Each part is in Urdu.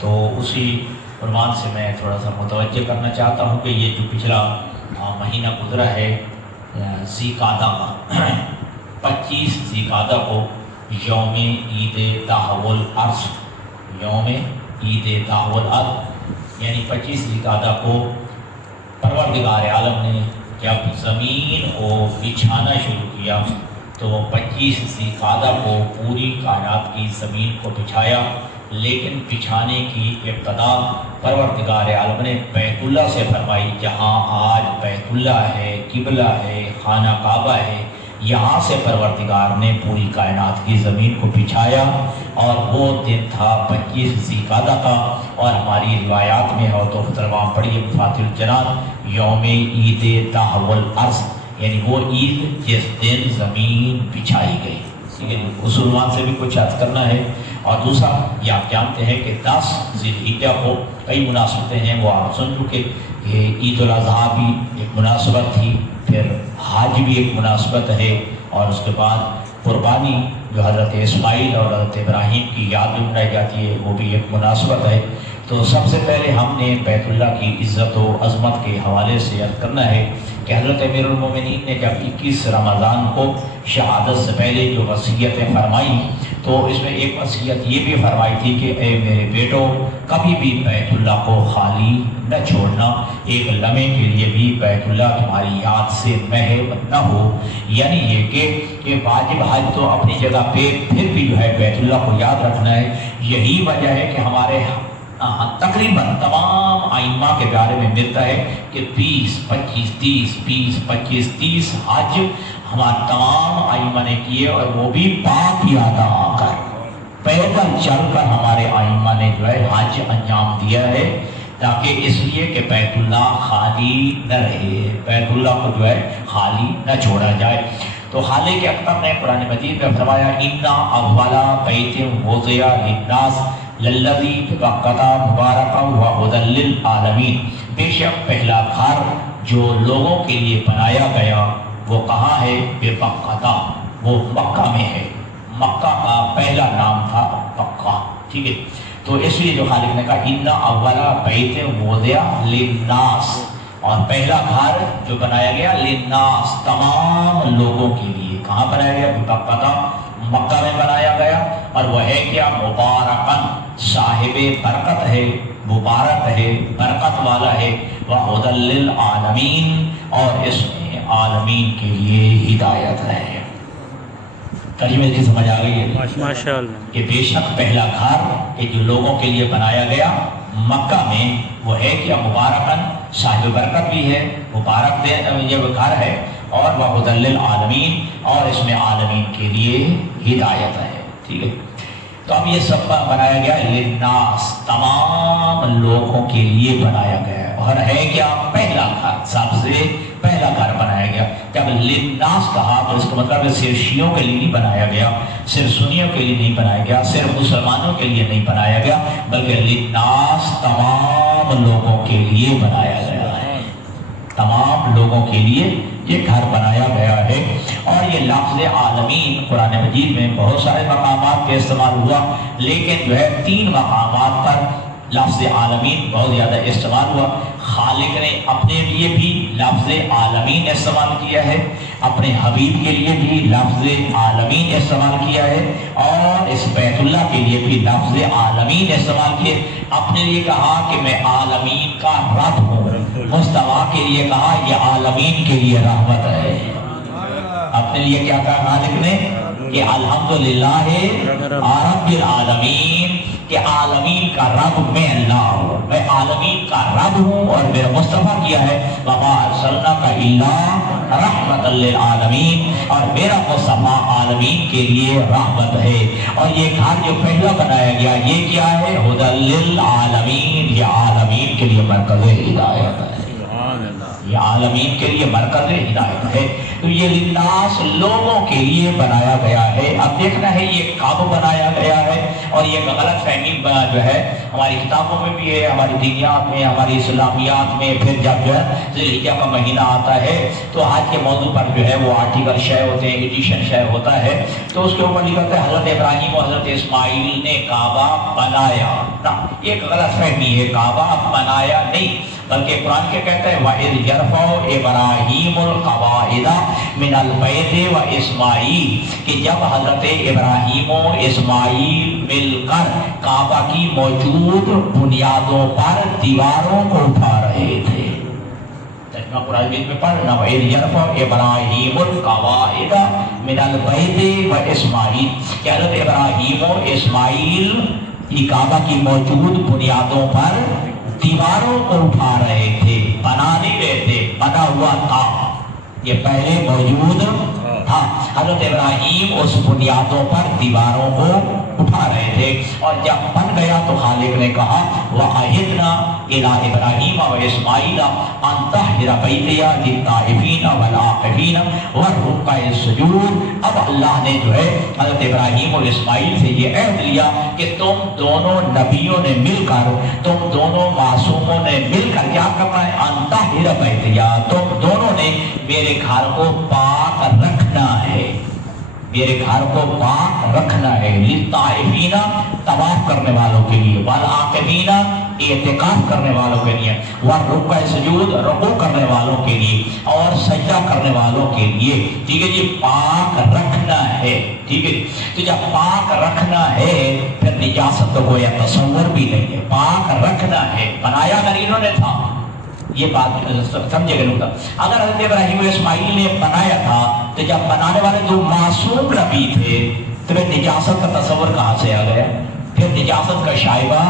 تو اسی عنوان سے میں تھوڑا سا متوجہ کرنا چاہتا ہوں کہ یہ جو پچھلا مہینہ گزرا ہے ذی قعدہ کا 25 ذی قعدہ کو یوم عید تحول ارض، یوم عید تحول ارض یعنی 25 ذی قعدہ کو پروردگار عالم نے جب زمین کو بچھانا شروع کیا تو 25 ذی قعدہ کو پوری کائنات کی زمین کو بچھایا، لیکن بچھانے کی ابتدا پروردگار عالم نے بیت اللہ سے فرمائی، جہاں آج بیت اللہ ہے، قبلہ ہے، خانہ کعبہ ہے، یہاں سے پروردگار نے پوری کائنات کی زمین کو بچھایا، اور وہ دن تھا 25 ذی قعدہ کا، اور ہماری روایات میں ہو تو ترجمہ پڑھیے مفاتیح الجنان یوم عید تحول ارض، یعنی وہ عید جس دن زمین بچھائی گئی۔ اس عنوان سے بھی کچھ عرض کرنا ہے۔ اور دوسرا یہ آپ جانتے ہیں کہ 10 ذی الحجہ کو کئی مناسبتیں ہیں، وہ آپ سن چکے کہ عید الاضحیٰ بھی ایک مناسبت تھی، پھر حج بھی ایک مناسبت ہے، اور اس کے بعد قربانی جو حضرت اسماعیل اور حضرت ابراہیم کی یاد میں منائی جاتی ہے، وہ بھی ایک مناسبت ہے۔ تو سب سے پہلے ہم نے بیت اللہ کی عزت و عظمت کے حوالے سے عرض کرنا ہے کہ حضرت امیر المومنین نے جب 21 رمضان کو شہادت سے پہلے جو وصیتیں فرمائیں تو اس میں ایک وصیت یہ بھی فرمائی تھی کہ اے میرے بیٹو، کبھی بھی بیت اللہ کو خالی نہ چھوڑنا، ایک لمحے کے لیے بھی بیت اللہ تمہاری یاد سے محو نہ ہو۔ یعنی یہ کہ واجب حج تو اپنی جگہ پہ، پھر بھی جو ہے بیت اللہ کو یاد رکھنا ہے۔ یہی وجہ ہے کہ ہمارے تقریباً تمام ائمہ کے بارے میں ملتا ہے کہ 20-25-30 حج ہمارے تمام ائمہ نے کیے، اور وہ بھی پاک یادہ آ کر، پیدل چل کر ہمارے ائمہ نے جو ہے حج انجام دیا ہے، تاکہ اس لیے کہ بیت اللہ خالی نہ رہے، بیت اللہ کو جو ہے خالی نہ چھوڑا جائے۔ تو خالق اکرم نے قرآن مجید میں فرمایا اِنَّا أَوَّلَ بَيْتٍ وُضِعَ لِلنَّاسِ لَلَّذِي بِبَکَّةَ مُبَارَکًا وَهُدًى لِلْعَالَمِينَ، بے شک پہلا گھر جو لوگوں کے لیے بنایا گیا وہ کہاں ہے؟ بِبَکَّةَ، وہ مکہ میں ہے۔ مکہ کا پہلا نام تھا مکہ، ٹھیک ہے؟ تو اس لیے جو خالق نے کہا اِنَّا أَوَّلَ بَيْتٍ وُضِعَ لِلنَّاسِ، اور پہلا گھر جو بنایا گیا للناس، تمام لوگوں کے لیے، کہاں بنایا گیا؟ بِبَکَّةَ، مکہ میں بنایا گیا، اور وہ ہے کیا؟ مبارکن، صاحب برکت ہے، مبارک ہے، برکت والا ہے، وَهُدًى لِلْعَالَمِينَ، اور اس میں عالمین کے لیے ہدایت ہے۔ ترجمے کی سمجھ آ گئی ہے ماشاءاللہ کہ بے شک پہلا گھر کہ جو لوگوں کے لیے بنایا گیا مکہ میں، وہ ہے کیا؟ مبارکن، صاحب برکت بھی ہے، مبارک دے یہ وہ گھر ہے، اور وَهُدًى لِلْعَالَمِينَ، اور اس میں عالمین کے لیے ہدایت ہے، ٹھیک ہے؟ تو اب یہ سب بنایا گیا للناس، تمام لوگوں کے لیے بنایا گیا ہے، اور ہے کیا؟ پہلا گھر، سب سے پہلا گھر بنایا گیا۔ جب للناس کہا تو اس کا مطلب ہے صرف شیعوں کے لیے نہیں بنایا گیا، صرف سنیوں کے لیے نہیں بنایا گیا، صرف مسلمانوں کے لیے نہیں بنایا گیا، بلکہ للناس، تمام لوگوں کے لیے بنایا گیا ہے، تمام لوگوں کے لیے یہ گھر بنایا گیا ہے۔ اور یہ لفظ عالمین قرآن مجید میں بہت سارے مقامات پہ استعمال ہوا، لیکن جو ہے 3 مقامات پر لفظ عالمین بہت زیادہ استعمال ہوا۔ خالق نے اپنے لیے بھی لفظ عالمین استعمال کیا ہے، اپنے حبیب کے لیے بھی لفظ عالمین استعمال کیا ہے، اور اس بیت اللہ کے لیے بھی لفظ عالمین استعمال کیے۔ اپنے لیے کہا کہ میں عالمین کا رب ہوں، مصطفیٰ کے لیے کہا یہ عالمین کے لیے رحمت ہے۔ اپنے لیے کیا کہا خالق نے کہ الحمدللہ رب العالمین، کہ عالمین کا رب میں اللہ ہوں، میں عالمین کا رب ہوں، اور میرا مصطفیٰ کیا ہے وَمَا أَرْسَلْنَاكَ إِلَّا رَحْمَةً لِلْعَالَمِينَ، اور میرا مصطفیٰ عالمین کے لیے رحمت ہے۔ اور یہ گھر جو پہلا بنایا گیا یہ کیا ہے؟ هُدًى لِلْعَالَمِينَ، یہ عالمین کے لیے مرکز ہدایت ہے، یہ عالمین کے لیے مرکز ہدایت ہے۔ تو یہ للناس، لوگوں کے لیے بنایا گیا ہے۔ اب دیکھنا ہے یہ کب بنایا گیا ہے، اور یہ غلط فہمی جو ہے ہماری کتابوں میں بھی ہے، ہماری دینیات میں، ہماری اسلامیات میں، پھر جب جو ہے ذی الحجہ کا مہینہ آتا ہے تو آج کے موضوع پر جو ہے وہ آرٹیکل شے ہوتے ہیں، ایڈیشن شے ہوتا ہے، تو اس کے اوپر لکھا ہے حضرت ابراہیم و حضرت اسماعیل نے کعبہ بنایا، نا، یہ غلط فہمی ہے، کعبہ بنایا نہیں، بلکہ قرآن کیا کہتا ہے وَإِذْ يَرْفَعُ إِبْرَاهِيمُ الْقَوَاعِدَ مِنَ الْبَيْتِ وَإِسْمَاعِيلُ کہ جب حضرت ابراہیم و اسماعیل مل کر کعبہ کی موجود بنیادوں پر دیواروں کو اٹھا رہے تھے۔ ترجمہ قرآن مجید میں پڑھنا وَإِذْ يَرْفَعُ إِبْرَاهِيمُ الْقَوَاعِدَ مِنَ الْبَيْتِ وَإِسْمَاعِيلُ کہ حضرت ابراہیم و اسماعیل کی کعبہ کی موجود بنیادوں پر دیواروں کو اٹھا رہے تھے، بنا نہیں رہے تھے، بنا ہوا تھا، یہ پہلے موجود تھا۔ حضرت ابراہیم اس بنیادوں پر دیواروں کو اٹھا رہے تھے، اور جب بن گیا تو خالق نے کہا وَعَهِدْنَا إِلَىٰ إِبْرَاهِيمَ وَإِسْمَاعِيلَ أَن طَهِّرَ بَيْتِيَ لِلطَّائِفِينَ وَالْعَاكِفِينَ وَالرُّكَّعِ السُّجُودِ اب اللہ نے جو ہے حضرت ابراہیم اور اسماعیل سے یہ عہد لیا کہ تم دونوں نبیوں نے مل کر، تم دونوں معصوموں نے مل کر کیا کرنا ہے؟ أن طَهِّرَ بَيْتِيَ تم دونوں نے میرے گھر کو پاک رکھنا ہے، میرے گھر کو پاک رکھنا ہے، للطائفین طواف کرنے والوں کے لیے، والعاکفین اعتکاف کرنے والوں کے لیے، والرکع سجود رکوع کرنے والوں کے لیے، اور سجدہ کرنے والوں کے لیے، ٹھیک ہے جی، پاک رکھنا ہے، ٹھیک ہے جی۔ تو جب پاک رکھنا ہے پھر نجاست تو کوئی تصور بھی نہیں ہے، پاک رکھنا ہے، بنایا کر انہوں نے تھا، یہ بات سمجھے گا نکتہ۔ اگر حضرت ابراہیم و اسماعیل نے بنایا تھا تو جب بنانے والے دو معصوم نبی تھے تو پھر نجاست کا تصور کہاں سے آ گیا؟ پھر نجاست کا شائبہ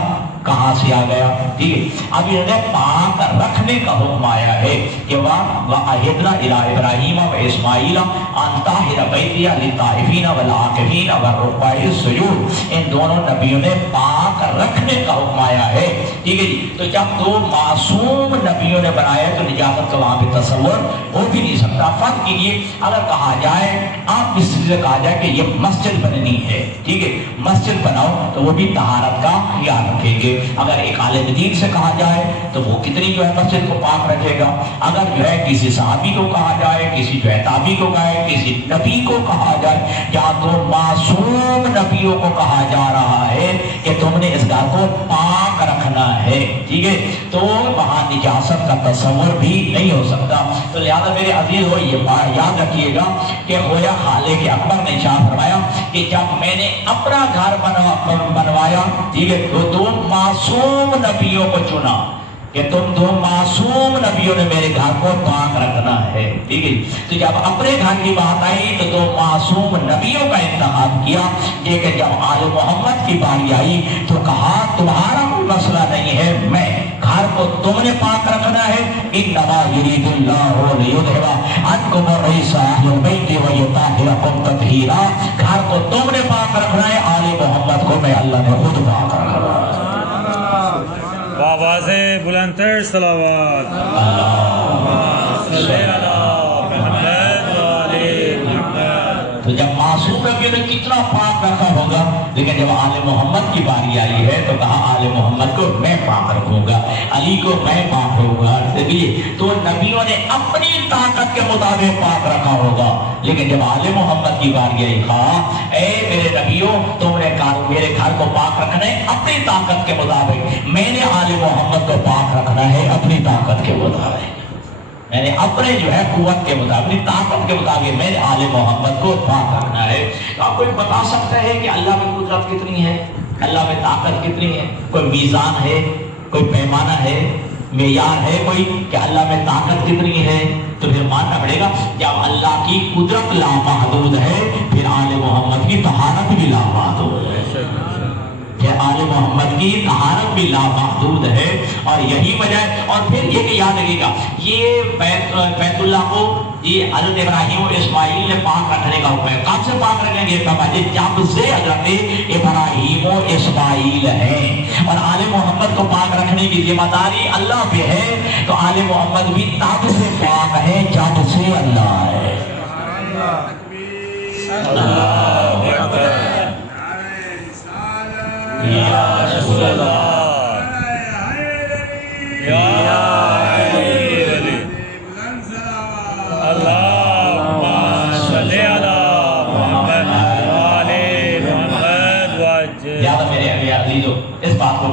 کہاں سے آ گیا؟ ٹھیک ہے، اب انہیں پاک رکھنے کا حکم آیا ہے کہ وَعَهِدْنَا إِلَىٰ إِبْرَاهِيمَ وَإِسْمَاعِيلَ أَن طَهِّرَ بَيْتِيَ لِلطَّائِفِينَ وَالْعَاكِفِينَ وَالرُّكَّعِ السُّجُودِ ان دونوں نبیوں نے پاک رکھنے کا حکم آیا ہے، ٹھیک ہے جی۔ تو جب دو معصوم نبیوں نے بنایا تو نجاست کا وہاں پہ تصور ہو بھی نہیں سکتا۔ فرق کیجیے، اگر کہا جائے آپ اس سے کہا جائے کہ یہ مسجد بننی ہے، ٹھیک ہے، مسجد بناؤ تو وہ بھی طہارت کا خیال رکھیں گے۔ اگر ایک عالم دین سے کہا جائے تو وہ کتنی جو ہے مسجد کو پاک رکھے گا۔ اگر جو ہے کسی صحابی کو کہا جائے، کسی جو ہے تابعی کو کہا جائے، کسی نبی کو کہا جائے، یا تو معصوم نبیوں کو کہا جا رہا ہے کہ تم نے اس گھر کو پاک رکھنا ہے، ٹھیک ہے، تو وہاں نجاست کا تصور بھی نہیں ہو سکتا۔ تو لہذا میرے عزیز ہو یہ یاد رکھیے گا کہ خواجہ خالق اکبر نے ارشاد فرمایا کہ جب میں نے اپنا گھر بنوایا، ٹھیک ہے، تو دو معصوم نبیوں کو چنا کہ تم دو معصوم نبیوں نے میرے گھر کو پاک رکھنا ہے، ٹھیک ہے۔ تو جب اپنے گھر کی بات آئی تو دو معصوم نبیوں کا انتخاب کیا، لیکن جب آل محمد کی باری آئی تو کہا تمہارا کوئی مسئلہ نہیں ہے، میں گھر کو تم نے پاک رکھنا ہے، انما یرید اللہ لیذھب عنکم الرجس اہل البیت ویطہرکم تطہیرا، گھر کو تم نے پاک رکھنا ہے، آل محمد کو میں اللہ نے خود پاک رکھنا ہے۔ آواز بلندتر صلوات صلی اللہ محمد وآلِ محمد۔ تو جب معصوم نبیوں نے کتنا پاک رکھا ہوگا، لیکن جب آل محمد کی باری آئی ہے تو کہا آل محمد کو میں پاک رکھوں گا، علی کو میں پاک رکھوں گا۔ تو نبیوں نے اپنی طاقت کے مطابق پاک رکھا ہوگا، لیکن جب آل محمد کی باری آئی کہا اے میرے نبیوں تم نے میرے گھر کو پاک رکھنا ہے اپنی طاقت کے مطابق، میں نے آل محمد کو پاک رکھنا ہے اپنی طاقت کے مطابق، میں نے اپنے جو ہے قوت کے مطابق، اپنی طاقت کے مطابق میں نے آل محمد کو پاک رکھنا ہے۔ تو آپ کوئی بتا سکتا ہے کہ اللہ میں قدرت کتنی ہے، اللہ میں طاقت کتنی ہے؟ کوئی میزان ہے، کوئی پیمانہ ہے، معیار ہے کوئی کہ اللہ میں طاقت کتنی ہے؟ تو پھر ماننا پڑے گا جب اللہ کی قدرت لامحدود ہے پھر آل محمد کی طہارت بھی لامحدود ہے، کہ آل محمد کی طہارت بھی لامحدود ہے، اور یہی وجہ ہے۔ اور پھر یہ کہ یاد رکھیے گا یہ بیت اللہ کو یہ حضرت ابراہیم و اسماعیل نے پاک رکھنے کا حکم ہے۔ کب سے پاک رکھیں گے؟ جب سے حضرت ابراہیم و اسماعیل ہیں، اور آل محمد کو پاک رکھنے کی ذمہ داری اللہ پہ ہے، تو آل محمد بھی تب سے پاک ہے جب سے اللہ ہے۔ اللہ اکبر، یا رسول اللہ، یا علی ولی، اللہم صلی علی محمد وآل محمد وجل۔ یاد میرے عزیزو اس بات کو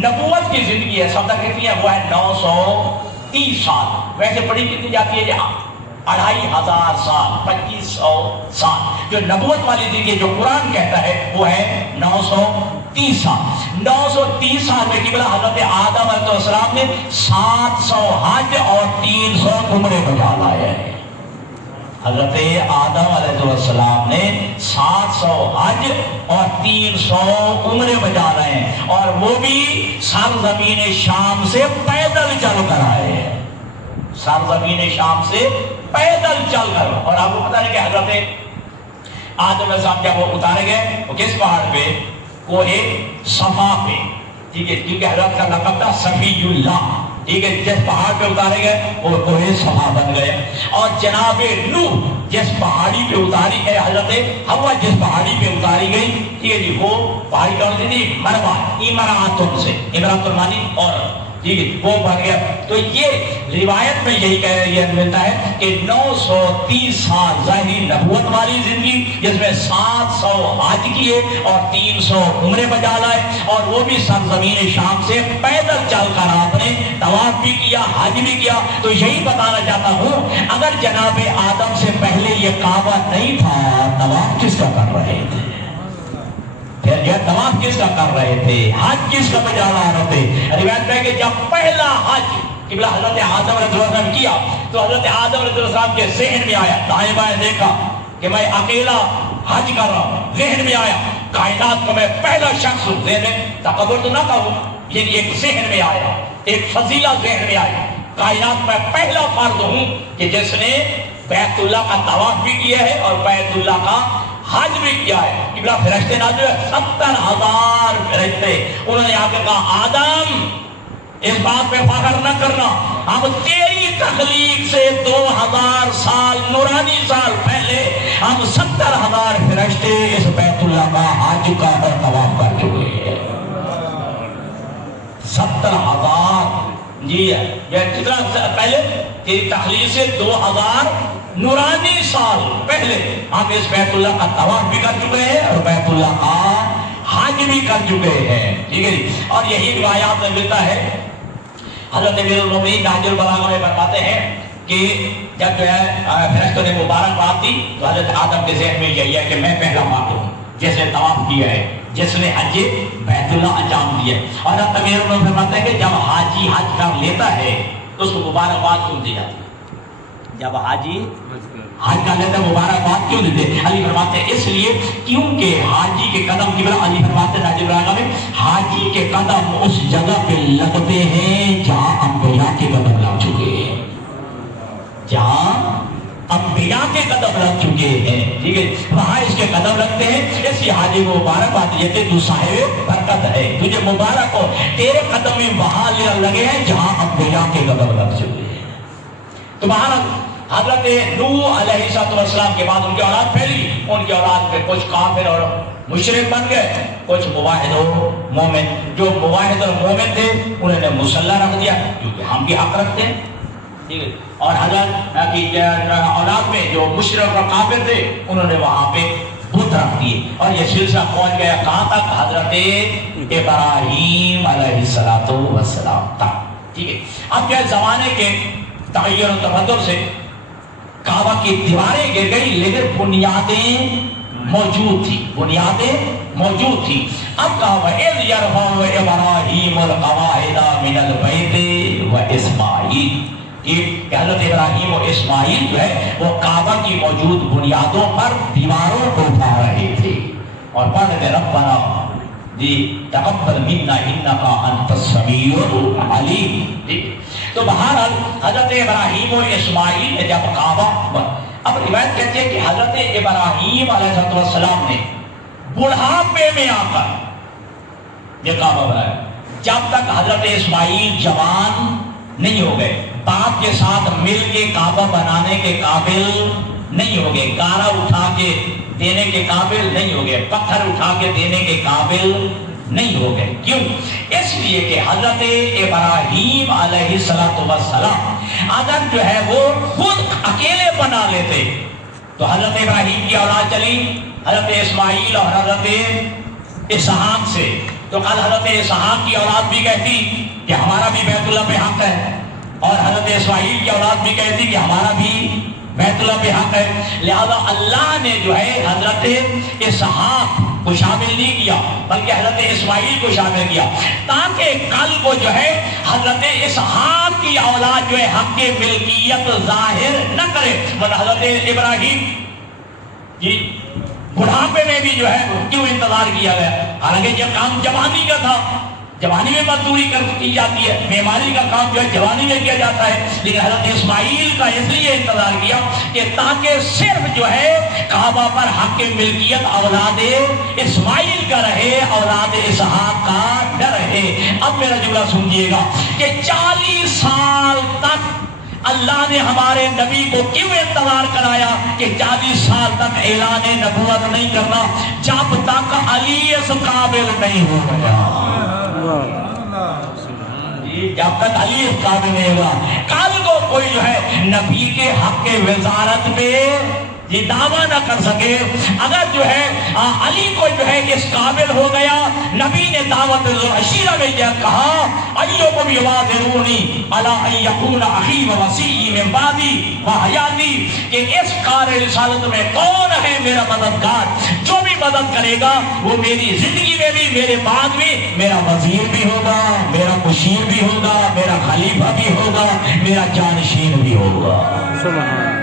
نبوت کی زندگی ہے سب کتنی ہے؟ وہ ہے 930 سال. ویسے پڑھی کتنی جاتی ہے جی؟ 2500 سال، 2500 سال. جو نبوت والی زندگی جو قرآن کہتا ہے وہ ہے 930 سال. 930 سال میں قبلہ حضرت آدم علیہ السلام نے 700 حج اور 300 عمرے بجا لائے ہیں. حضرت آدم علیہ السلام نے 700 حج اور 300 عمرے بجا رہے ہیں، اور وہ بھی سرزمین شام سے پیدل چل کر آئے ہیں. سرزمین شام سے پیدل چل کر. اور آپ کو پتا ہے کہ حضرت آدم علیہ السلام جب وہ اتارے گئے وہ کس پہاڑ پہ؟ کوہ صفا پہ. ٹھیک ہے، کیونکہ حضرت کا لقب تھا صفی اللہ. ٹھیک ہے، جس پہاڑ پہ اتارے گئے وہ کوہ صفا بن گئے. اور جناب نوح جس پہاڑی پہ اتاری گئے، حضرت حوا جس پہاڑی پہ اتاری گئی، ٹھیک ہے جی، وہ پہاڑی کون سی تھی؟ مروا. امراتن سے، امراتن مانی اور، ٹھیک ہے، وہ بن گیا. تو یہ روایت میں یہی یہ ملتا ہے کہ 930 سال ظاہری نبوت والی زندگی جس میں 700 حج کیے اور 300 عمرے بجا لائے، اور وہ بھی سرزمین شام سے پیدل چل کر آپ نے طواف بھی کیا، حج بھی کیا. تو یہی بتانا چاہتا ہوں اگر جناب آدم سے پہلے یہ کعبہ نہیں تھا، طواف کس کا کر رہے تھے؟ یہ طواف کس کا کر رہے تھے؟ حج کس کا بجا رہے تھے؟ روایت میں کہ جب پہلا حج قبلہ حضرت آدم علیہ السلام کیا تو حضرت آدم علیہ السلام کے ذہن میں آیا، دائیں بائیں دیکھا کہ میں اکیلا حج کر رہا ہوں. ذہن میں آیا کائنات کا میں پہلا شخص ہوں. ذہن میں تکبر تو نہ کہوں، لیکن ایک ذہن میں آیا، ایک فضیلہ ذہن میں آیا، کائنات میں پہلا فرد ہوں کہ جس نے بیت اللہ کا طواف بھی کیا ہے اور بیت اللہ کا حج بھی کیا ہے. قبلہ فرشتے نازل ہوئے 70,000 فرشتے. انہوں نے آ کے کہا آدم اس بات پہ فخر نہ کرنا، ہم تیری تخلیق سے 2000 سال نورانی سال پہلے ہم 70,000 فرشتے اس بیت اللہ کا حج کا اور طواف کر چکے ہیں. 70,000 جی کتنا پہلے؟ تیری تخلیق سے 2000 نورانی سال پہلے ہم اس بیت اللہ کا طواف بھی کر چکے ہیں اور بیت اللہ کا حج بھی کر چکے ہیں. ٹھیک ہے جی. اور یہی روایات میں ملتا ہے حضرت امیر المومنین نہج البلاغہ میں فرماتے ہیں کہ جب جو ہے فرشتوں نے مبارکباد دی تو حضرت آدم کے ذہن میں یہی ہے کہ میں پہلا فرد ہوں جس نے طواف کیا ہے، جس نے حج بیت اللہ انجام دیا ہے. اور حضرت امیر المومنین فرماتے ہیں کہ جب حاجی حج کر لیتا ہے تو اس کو مبارکباد کیوں دی جاتی ہے؟ جب حاجی حج کر لیتا ہے مبارکباد کیوں دیتے؟ علی فرماتے ہیں اس لیے کیونکہ حاجی کے قدم کی بلا، علی فرماتے ہیں نہج البلاغہ میں، حاجی کے قدم اس جگہ پہ لگتے ہیں جہاں انبیاء کے قدم لگ چکے ہیں، جہاں انبیاء کے قدم لگ چکے ہیں. ٹھیک ہے، وہاں اس کے قدم لگتے ہیں. اس لیے حاجی کو مبارکباد یہ کہ تو صاحب برکت ہے، تجھے مبارک ہو، تیرے قدم بھی وہاں لگے ہیں جہاں انبیاء کے قدم لگ چکے ہیں. تو بہرحال حضرت نوح علیہ السلام کے بعد ان کی اولاد پھیلی. ان کی اولاد میں کچھ کافر اور مشرک بن گئے، کچھ موحد و مومن. جو موحد اور مومن تھے انہوں نے مسلح رکھ دیا کیونکہ ہم بھی حق رکھتے ہیں. ٹھیک ہے. اور حضرت کی اولاد میں جو مشرک اور کافر تھے انہوں نے وہاں پہ بت رکھ دیے. اور یہ سلسلہ پہنچ گیا کہاں تک؟ حضرت ابراہیم علیہ السلام تک. ٹھیک ہے. اب کیا زمانے کے تغیر و تبدل سے کعبہ کی دیواریں گر گئی لیکن بنیادیں موجود تھی، بنیادیں موجود تھی. اب کہا وَإِذْ يَرْفَعُ إِبْرَاهِيمُ الْقَوَاعِدَ مِنَ الْبَيْتِ وَإِسْمَاعِيلُ. کہ حضرت ابراہیم و اسماعیل جو ہے وہ کعبہ کی موجود بنیادوں پر دیواروں کو اٹھا رہے تھے اور پڑھ رہے ربنا جی تقبل منا انکا انت السمیع العلیم. تو بہرحال حضرت ابراہیم و اسماعیل نے جب کعبہ، اب روایت کہتے ہیں کہ حضرت ابراہیم علیہ السلام نے بڑھاپے میں آ کر یہ کعبہ بنایا. جب تک حضرت اسماعیل جوان نہیں ہو گئے، باپ کے ساتھ مل کے کعبہ بنانے کے قابل نہیں ہو گئے، گارا اٹھا کے دینے کے قابل نہیں ہو گئے، پتھر اٹھا کے دینے کے قابل نہیں ہو گئے. کیوں؟ اس لیے کہ حضرت ابراہیم علیہ السلام اگر جو ہے وہ خود اکیلے بنا لیتے تو حضرت ابراہیم کی اولاد چلی حضرت اسماعیل اور حضرت اسحاق سے، تو کل حضرت اسحاق کی اولاد بھی کہتی کہ ہمارا بھی بیت اللہ پہ حق ہے، اور حضرت اسماعیل کی اولاد بھی کہتی کہ ہمارا بھی بیت اللہ پہ حق ہے. لہذا اللہ نے جو ہے حضرت اسحاق کو شامل نہیں کیا بلکہ حضرت اسماعیل کو شامل کیا، تاکہ کل کو جو ہے حضرت اسحاق کی اولاد جو ہے حق کی ملکیت ظاہر نہ کرے. ورنہ حضرت ابراہیم جی بڑھاپے میں بھی جو ہے کیوں انتظار کیا گیا، حالانکہ یہ کام جوانی کا تھا، جوانی میں مزدوری کی جاتی ہے، بیماری کا کام جو ہے جوانی میں کیا جاتا ہے، لیکن حضرت اسماعیل کا اس لیے انتظار کیا کہ تاکہ صرف جو ہے کعبہ پر حق ملکیت اولاد اسماعیل کا رہے، اولاد اسحاق کا نہ رہے. اب میرا جملہ سنجیے گا کہ 40 سال تک اللہ نے ہمارے نبی کو کیوں انتظار کرایا کہ 40 سال تک اعلان نبوت نہیں کرنا، جب تک علی اس قابل نہیں ہو گیا. جب تک علی اس قابل نہیں ہوا، کل کو کوئی جو ہے نبی کے حق کے وزارت پہ یہ دعویٰ نہ کر سکے. اگر جو ہے علی کو جو ہے اس قابل ہو گیا، نبی نے دعوت العشیرہ میں یہ کہا ایوکم یوادرونی علی ان یکون اخی و وصی من بعدی و حیاتی، کہ اس کار رسالت میں کون ہے میرا مددگار، جو بھی مدد کرے گا وہ میری زندگی میں بھی میرے بعد بھی میرا وزیر بھی ہوگا، میرا مشیر بھی ہوگا، میرا خلیفہ بھی ہوگا، میرا جانشین بھی ہوگا. سبحان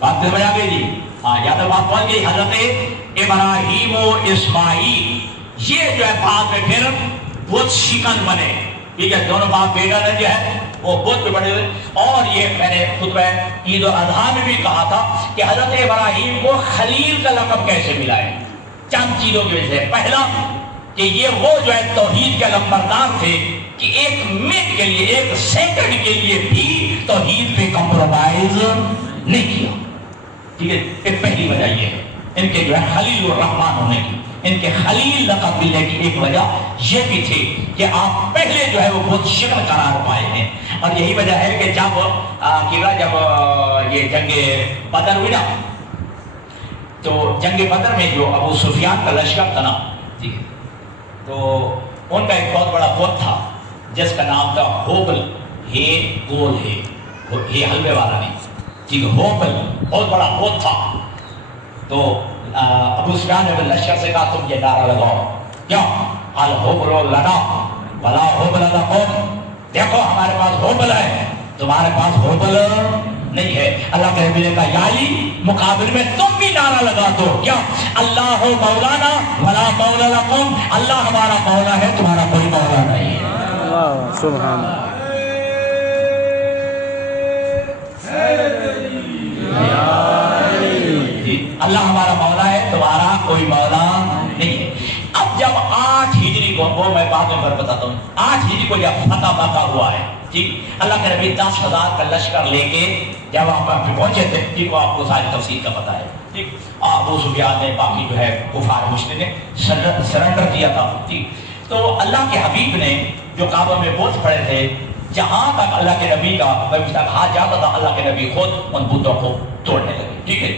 بات سمجھ آ گئی جی؟ ہاں، یا تو بات پہنچ گئی. حضرت ابراہیم و اسماعیل یہ جو ہے بعد میں پھر بت شکن بنے. ٹھیک ہے، دونوں باپ بیٹا نے جو ہے وہ بت پہ بڑے ہوئے. اور یہ میں نے خطبہ عید الاضحیٰ میں بھی کہا تھا کہ حضرت ابراہیم کو خلیل کا لقب کیسے ملا ہے، چند چیزوں کی وجہ سے. پہلا کہ یہ وہ جو ہے توحید کے علمبردار تھے کہ ایک منٹ کے لیے، ایک سیکنڈ کے لیے بھی توحید پہ کمپرومائز نہیں کیا. ٹھیک ہے، ایک پہلی وجہ یہ ہے ان کے جو ہے خلیل الرحمن ہونے کی، ان کے خلیل لقب ملنے کی ایک وجہ یہ بھی تھی کہ آپ پہلے جو ہے وہ بہت شکن قرار پائے ہیں. اور یہی وجہ ہے کہ جب یہ جنگ بدر ہوئی نا، تو جنگ بدر میں جو ابو سفیان کا لشکر تھا نا، ٹھیک ہے، تو ان کا ایک بہت بڑا بت تھا جس کا نام تھا ہوبل. ہے گول ہے، یہ حلوے والا نہیں، ٹھیک ہے، ہوبل بہت بڑا بت تھا. تو ابو سفیان نے لشکر سے کہا تم یہ نعرہ لگاؤ. کیوں؟ الحبل لنا ولا حبل لکم، دیکھو ہمارے پاس ہوبل ہے، تمہارے پاس ہوبل نہیں ہے. اللہ کے نبی نے کہا یا علی مقابل میں تم بھی نعرہ لگا دو. کیا؟ اللہ مولانا ولا مولا لکم، اللہ ہمارا مولا ہے، تمہارا کوئی مولا نہیں ہے. سبحان اللہ ہمارا مولا ہے، تمہارا کوئی مولا نہیں ہے. اب جب 8 ہجری کو، وہ میں بعد میں بتاتا ہوں، 8 ہجری کو جب فتح مکہ ہوا ہے، ٹھیک، اللہ کے نبی 10,000 کا لشکر لے کے جب آپ پہنچے تھے، ٹھیک، وہ آپ کو ساری تفصیل کا پتہ ہے. ٹھیک، ابو سفیان نے باقی جو ہے کفار مشرک نے سرنڈر کیا تھا. ٹھیک، تو اللہ کے حبیب نے جو کعبہ میں بت پڑے تھے، جہاں تک اللہ کے نبی کا ہاتھ جاتا تھا، اللہ کے نبی خود ان بتوں کو توڑنے لگے. ٹھیک ہے،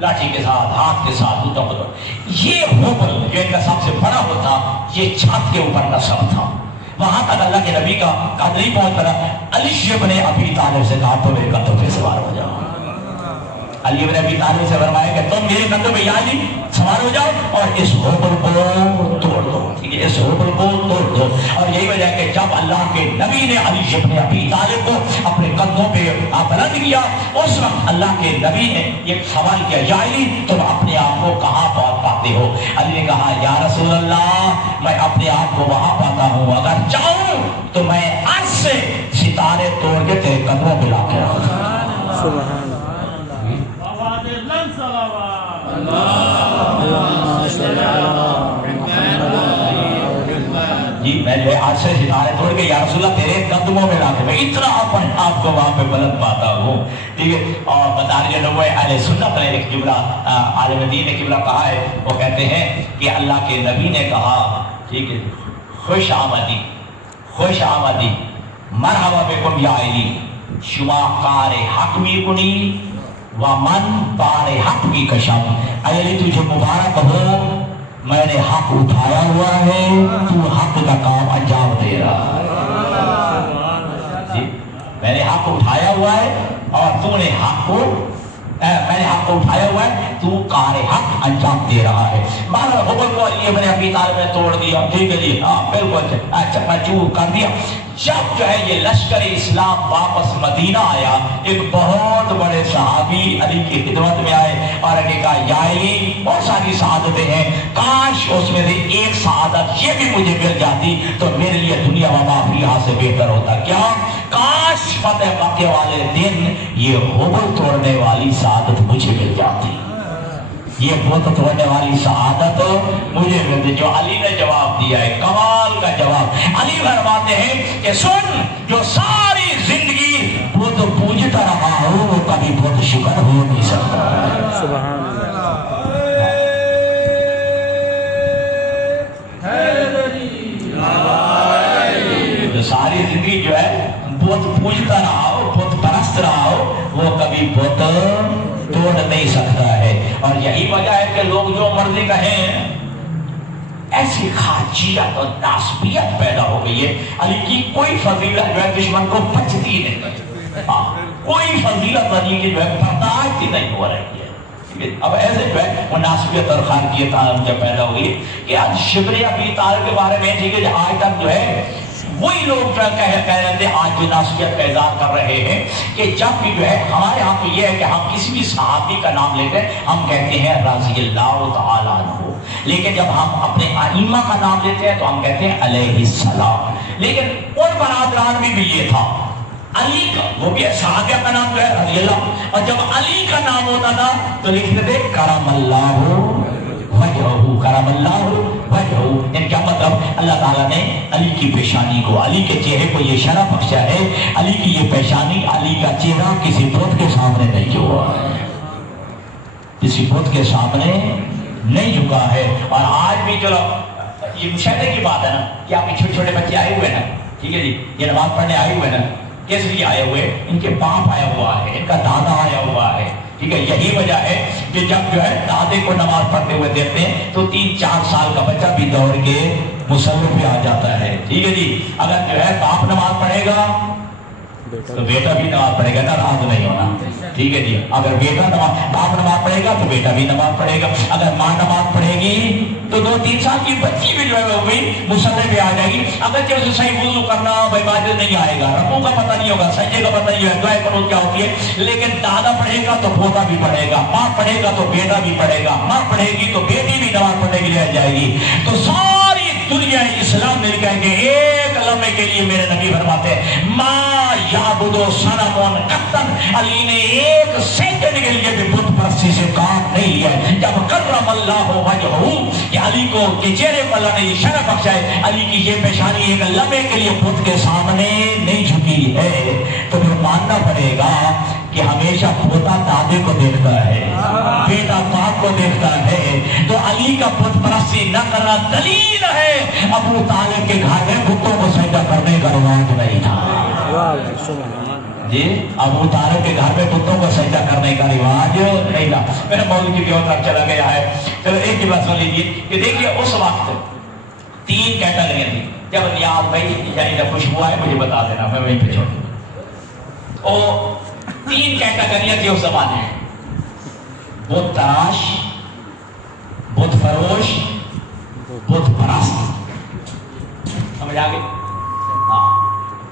لاٹھی کے ساتھ، ہاتھ کے ساتھ بتوں کو توڑ. یہ ہوبل جو ان کا سب سے بڑا ہوتا، یہ چھت کے اوپر نصب تھا. وہاں تک اللہ کے نبی کا قدر ہی پہنچ کر علی ابن ابی طالب سے کہا تم میرے کندھوں پہ سوار ہو جاؤ. علی ابن ابی طالب سے فرمایا کہ تم میرے کندھوں پہ یا علی سوار ہو جاؤ اور اس ہوبل کو توڑ دو. ٹھیک ہے، اس ہوبل کو توڑ دو. اور یہی وجہ ہے کہ جب اللہ کے نبی نے علی ابن ابی طالب کو اپنے کندھوں پہ بلند کیا، اس وقت اللہ کے نبی نے ایک سوال کیا، یا علی تم اپنے آپ کو کہاں پاتے ہو؟ علی نے کہا یا رسول اللہ میں اپنے آپ کو وہاں پاتا ہوں، اگر چاہوں تو میں عرش سے ستارے توڑ کے تیرے قدموں پہ لا کے رکھوں. سبحان جی میں جو ہے آج سے ستارے توڑ کے یا رسول اللہ تیرے قدموں میں لاتے، میں اتنا اپنے آپ کو وہاں پہ بلند پاتا ہوں. ٹھیک ہے، اور بتا رہے لوگ اہل سنت نے ایک جملہ عالم دین نے جملہ کہا ہے، وہ کہتے ہیں کہ اللہ کے نبی نے کہا، ٹھیک ہے، خوش آمدی خوش آمدی مرحبا بکم یا علی شما کار حق بھی کنی و من بار حق بھی کشم. اے علی تجھے مبارک ہو، میں نے حق اٹھایا ہوا ہے، تو حق کا کام انجام دے رہا ہے. میں نے حق اٹھایا ہوا ہے اور تو نے حق کو میں نے حق کو اٹھایا ہوا ہے، تو کار حق انجام دے رہا ہے. مہاراج حکم کو علی ابن ابی طالب نے توڑ دیا. ٹھیک ہے جی، ہاں بالکل چکا چور کر دیا. جب جو ہے یہ لشکر اسلام واپس مدینہ آیا، ایک بہت بڑے صحابی علی کی خدمت میں آئے اور نے کہا یا علی بہت ساری سعادتیں ہیں، کاش اس میں سے ایک سعادت یہ بھی مجھے مل جاتی تو میرے لیے دنیا و ما فیہا سے بہتر ہوتا. کیا؟ کاش فتح مکہ والے دن یہ حبل توڑنے والی سعادت مجھے مل جاتی، یہ بت توڑنے والی سعادت مجھے ملتی. جو علی نے جواب دیا ہے کمال کا جواب. علی فرماتے ہیں کہ سن، جو ساری زندگی بت پوجتا رہا ہو وہ کبھی بت شکر ہو نہیں سکتا. سبحان اللہ. جو ساری زندگی جو ہے بت پوجتا رہا ہو، بت پرست رہا ہو، وہ کبھی بت توڑ نہیں سکتا ہے. اور یہی وجہ ہے کہ لوگ جو مرضی کہیں، ایسی خاجیت اور ناسبیت پیدا ہو گئی ہے. علی کی کوئی فضیلت جو ہے دشمن کو بچتی نہیں، کوئی فضیلت علی کی جو ہے برداشت ہی نہیں ہو رہی ہے. اب ایسے جو ہے وہ ناسبیت اور خارجیت جب پیدا ہوئی کہ آج شبر ابی طالب کے بارے میں ٹھیک ہے آج تک جو ہے وہی لوگ کہہ رہے تھے آج بھی ناسبیت کا اظہار کر رہے ہیں کہ جب بھی جو ہے ہمارے ہاں تو یہ ہے کہ ہم کسی بھی صحابی کا نام لے کر ہم کہتے ہیں رضی اللہ تعالیٰ عنہ، لیکن جب ہم اپنے ائمہ کا نام لیتے ہیں تو ہم کہتے ہیں علیہ السلام. لیکن ان برادران میں بھی یہ تھا، علی کا وہ بھی صحابہ کا نام جو ہے رضی اللہ، اور جب علی کا نام ہوتا تھا تو لکھتے تھے کرم اللہ وجہہ، کرم اللہ وجہہ. یعنی کیا مطلب؟ اللہ تعالیٰ نے علی کی پیشانی کو، علی کے چہرے کو یہ شرف بخشا ہے، علی کی یہ پیشانی، علی کا چہرہ کسی بت کے سامنے نہیں ہوا، کسی بت کے سامنے نہیں جھکا ہے. اور آج بھی چلو یہ مشاہدے کی بات ہے نا کہ آپ کے چھوٹے چھوٹے بچے آئے ہوئے نا، ٹھیک ہے جی، یہ نماز پڑھنے آئے ہوئے نا، کس لیے آئے ہوئے؟ ان کے باپ آیا ہوا ہے، ان کا دادا آیا ہوا ہے. ٹھیک ہے، یہی وجہ ہے کہ جب جو ہے دادے کو نماز پڑھتے ہوئے دیکھتے ہیں تو 3-4 سال کا بچہ بھی دوڑ کے مصلی پہ آ جاتا ہے. ٹھیک ہے جی، اگر جو ہے باپ نماز پڑھے گا تو بیٹا بھی نماز پڑھے گا، ناراض نہیں ہونا. ٹھیک ہے جی، اگر باپ نماز پڑھے گا تو بیٹا بھی نماز پڑھے گا. اگر ماں نماز پڑھے گی تو 2-3 سال کی بچی بھی جو ہے وہ بھی مصلی پہ آ جائے گی. اگر جو اسے صحیح وضو کرنا عبادت نہیں آئے گا، رکوع کا پتہ نہیں ہوگا، سجدے کا پتہ نہیں ہوگا، دعائے قنوت کیا ہوتی ہے، لیکن دادا پڑھے گا تو پوتا بھی پڑھے گا، ماں پڑھے گا تو بیٹا بھی پڑھے گا، ماں پڑھے گی تو بیٹی بھی نماز پڑھنے کے لیے جائے گی. تو ساری دنیا اسلام مل کہیں گے ایک لمحے کے لیے میرے نبی فرماتے ہیں ما یعبدو صنم قطن، علی نے ایک سیکنڈ کے لیے بھی بت پرستی سے کام نہیں لیا. جب کرم اللہ وجہہ کہ علی کو کہ چہرے پر اللہ نے یہ شرف بخشا ہے، علی کی یہ پیشانی ایک لمحے کے لیے بت کے سامنے نہیں جھکی ہے، تو پھر ماننا پڑے گا کہ ہمیشہ پوتا دادے کو دیکھتا ہے، بیٹا باپ کو دیکھتا ہے. تو علی کا بت پرستی نہ کرنا دلیل ہے ابو طالب کے گھر میں بتوں کو سجدہ کرنے کا رواج نہیں تھا. جی، ابو طالب کے گھر میں بتوں کو سجدہ کرنے کا رواج نہیں تھا. میرا مولوی کی طرف چلا گیا ہے. چلو ایک ہی بات سن لیجیے کہ دیکھیے اس وقت 3 کیٹیگریاں تھی. جب نیاز بھائی یعنی جب خوشبو آئے مجھے بتا دینا، میں وہیں پہ چھوڑ دوں. او 3 کیٹیگریاں تھی اس زمانے میں: بت تراش، بت فروش، بت پرست. سمجھ آ گئی؟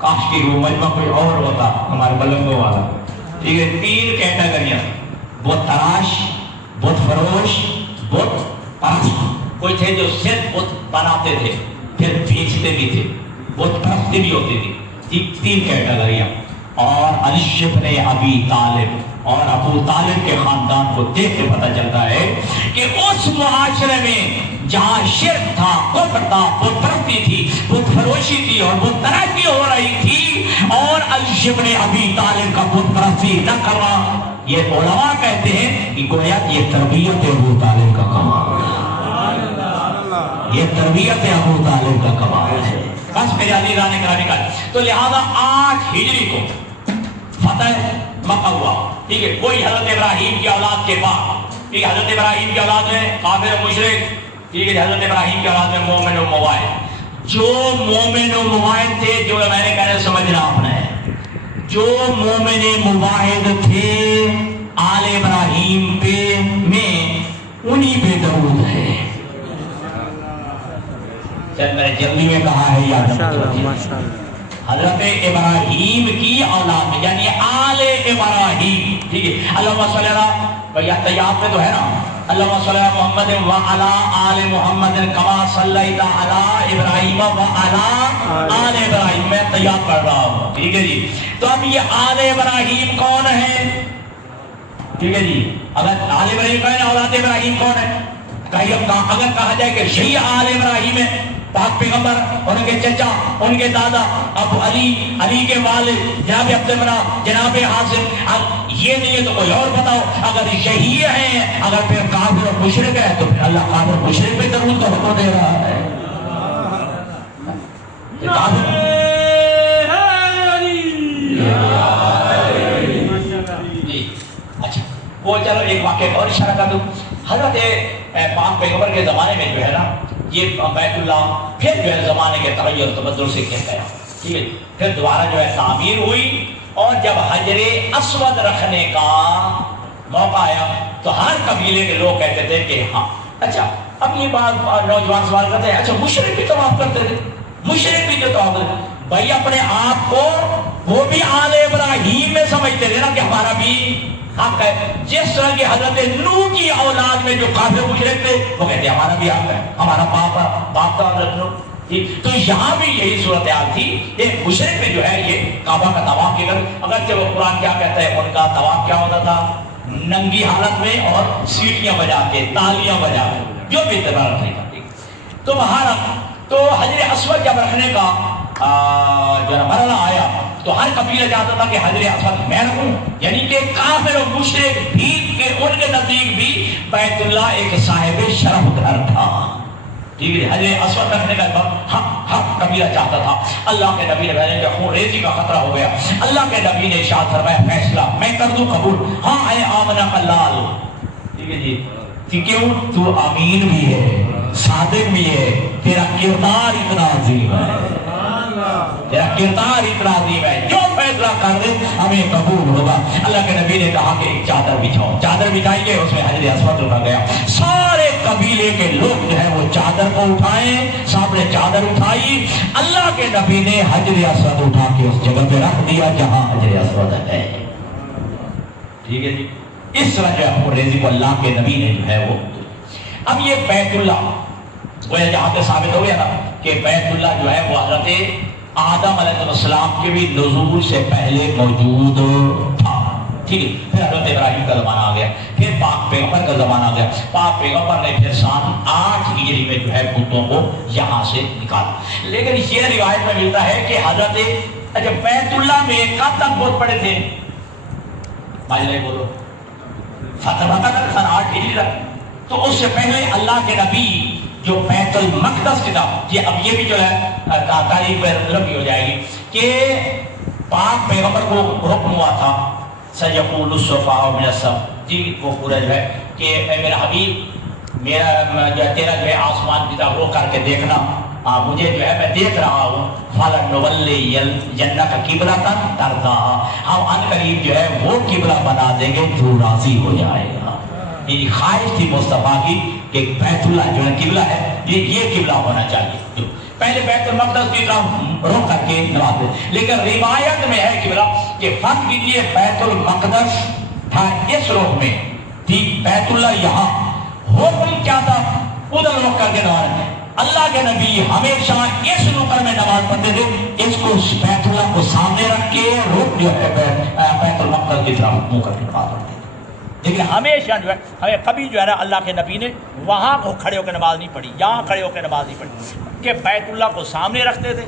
کاش کی وہ مجمع کوئی اور ہوتا ہمارے بلنگوں والا. ٹھیک ہے، 3 کیٹیگریاں: بت تراش، بت فروش، بت پرست. کوئی تھے جو صرف بت بناتے تھے پھر بیچتے بھی تھے، بت پرست بھی ہوتی تھی. 3 کیٹیگریاں. اور علی ابن ابی طالب اور ابو طالب کے خاندان کو دیکھ کے پتہ چلتا ہے کہ اس معاشرے میں جہاں شرک تھا، کفر تھا، بت پرستی تھی، بت فروشی تھی اور بت تراشی ہو رہی تھی، اور علی ابن ابی طالب کا بت پرستی نہ کرنا، یہ علماء کہتے ہیں کہ گویا یہ تربیت ابو طالب کا کمال ہے، یہ تربیت ابو طالب کا کمال ہے. بس میرے علی رانے کا. تو لہذا 8 ہجری کو فتح مکہ ہوا، ٹھیک ہے، کوئی حضرت ابراہیم کی اولاد کے بعد، ٹھیک ہے، حضرت ابراہیم کی اولاد میں کافر و مشرک، ٹھیک ہے، حضرت ابراہیم کی اولاد میں مومن و موحد، جو مومن و موحد تھے، جو میں نے کہنا سمجھنا آپ نے، جو مومن موحد تھے آل ابراہیم پہ میں انہی پہ درود ہے۔ چل میں نے جلدی میں کہا ہے یاد رکھو، حضرت ابراہیم کی اولاد میں یعنی آل ابراہیم، ٹھیک ہے، اللہم صلی اللہ، بھئی تیاب میں تو ہے نا، اللہم صلی اللہ محمد وعلا آل محمد کما صلیت علی ابراہیم وعلا آل ابراہیم، میں تیاب پڑھ رہا ہوں، ٹھیک ہے جی۔ تو اب یہ آل ابراہیم کون ہے؟ ٹھیک ہے جی، اگر آل ابراہیم کون ہے، اولاد ابراہیم کون ہے؟ اگر کہا جائے کہ یہی آل ابراہیم ہے، پاک پیغمبر، ان کے چچا، ان کے دادا، ابو علی، علی کے والد جناب عبد المناف، جناب حاصل، اب یہ نہیں ہے تو کوئی اور بتاؤ۔ اگر یہی ہے، اگر پھر کافر و مشرک ہے تو پھر اللہ کافر و مشرک پہ درود کا حکم دے رہا ہے۔ اچھا وہ چلو ایک واقعہ اور اشارہ کر دوں، حضرت پاک پیغمبر کے زمانے میں جو ہے نا یہ بیت اللہ پھر جو ہے زمانے کے تغیر و تبدل سے گر گیا، ٹھیک ہے، پھر دوبارہ جو ہے تعمیر ہوئی، اور جب حجر اسود رکھنے کا موقع آیا تو ہر قبیلے کے لوگ کہتے تھے کہ ہاں اچھا اب یہ بات نوجوان سوال کرتے ہیں، اچھا مشرک بھی طواف کرتے تھے، مشرک بھی جو طواف کرتے تھے، بھائی اپنے آپ کو وہ بھی آل ابراہیم میں سمجھتے تھے نا کہ ہمارا بھی حق ہے، جس طرح کہ حضرت نوح کی اولاد میں جو کافر مشرک تھے وہ کہتے ہیں ہمارا بھی حق ہے، ہمارا باپ کا حضرت نوح۔ تو یہاں بھی یہی صورتحال تھی، ایک مشرک میں جو ہے یہ کعبہ کا طواف کیا کرتے، اگرچہ وہ قرآن کیا کہتا ہے، ان کا طواف کیا ہوتا تھا، ننگی حالت میں اور سیٹیاں بجا کے، تالیاں بجا کے، جو بھی اعتبار نہیں کرتی۔ تو وہاں تو حجر اسود جب رکھنے کا جو مرحلہ آیا تو ہر قبیلہ چاہتا تھا کہ حجر اسود میں رکھوں، یعنی کہ کافر و مشرک بھی کہ ان کے نزدیک بھی بیت اللہ ایک صاحب شرف گھر تھا، ٹھیک ہے، حجر اسود رکھنے کا ہر قبیلہ چاہتا تھا۔ اللہ کے نبی نے بہنے کہ خون ریزی کا خطرہ ہو گیا، اللہ کے نبی نے ارشاد فرمایا فیصلہ میں کر دوں قبول، ہاں اے آمنہ کا لال، ٹھیک ہے جی، کیوں تو امین بھی ہے، صادق بھی ہے، تیرا کردار اتنا عظیم ہے، تیرا کردار اتنا عظیم ہے، جو فیصلہ کر دے ہمیں قبول ہوگا۔ اللہ کے نبی نے کہا کہ ایک چادر بچھاؤ، چادر بچھائی گئی، اس میں حجر اسود رکھا گیا، سارے قبیلے کے لوگ جو ہے وہ چادر کو اٹھائیں، سب نے چادر اٹھائی، اللہ کے نبی نے حجر اسود اٹھا کے اس جگہ پہ رکھ دیا جہاں حجر اسود ہے، ٹھیک ہے جی۔ اس طرح جو ہے ریزی کو اللہ کے نبی نے جو ہے وہ، اب یہ بیت اللہ وہ جہاں پہ ثابت ہو گیا نا کہ بیت اللہ جو ہے وہ حضرت آدم علیہ السلام کے بھی نزول سے پہلے موجود تھا، ٹھیک ہے، پھر حضرت ابراہیم کا زمانہ آ گیا، پھر پاک پیغمبر کا زمانہ آ گیا، پاک پیغمبر نے پھر سن 8 ہجری میں جو ہے بتوں کو یہاں سے نکالا۔ لیکن یہ روایت میں ملتا ہے کہ حضرت اچھا بیت اللہ میں کب تک بت پڑے تھے، بھائی نہیں بولو، فتح مکہ تک سن 8 ہجری تک، تو اس سے پہلے اللہ کے نبی جو بیت المقدس کی طرف، یہ اب یہ بھی جو ہے تاریخ میں لمبی ہو جائے گی کہ پاک پیغمبر کو حکم ہوا تھا سیقول الصفاء من الصف، جی وہ پورا جو ہے کہ اے میرا حبیب میرا جو ہے تیرا جو ہے آسمان کی طرف رخ کر کے دیکھنا، مجھے جو ہے میں دیکھ رہا ہوں، فَلَنُوَلِّيَنَّكَ قِبْلَةً تَرْضَاهَا، ہم ان قریب جو ہے وہ قبلہ بنا دیں گے جو راضی ہو جائے گا۔ یہ خواہش تھی مصطفیٰ کی کہ بیت اللہ جو ہے قبلہ ہے، یہ قبلہ ہونا چاہیے، پہلے بیت المقدس کی طرف رخ کر کے نماز دے، لیکن روایت میں ہے قبلہ کہ فرق کیجیے بیت المقدس تھا اس رخ میں، ٹھیک، بیت اللہ یہاں، حکم کیا تھا ادھر رخ کر کے نماز دے۔ اللہ کے نبی ہمیشہ اس نقر میں نماز پڑھتے تھے، اس کو بیت اللہ کو سامنے رکھ کے رخ جو ہے بیت المقدس کی طرف منہ کر کے نماز پڑھتے تھے، لیکن ہمیشہ جو ہے ہمیں کبھی جو ہے نا اللہ کے نبی نے وہاں کو کھڑے ہو کے نماز نہیں پڑھی، یہاں کھڑے ہو کے نماز نہیں پڑھی، کہ بیت اللہ کو سامنے رکھتے تھے۔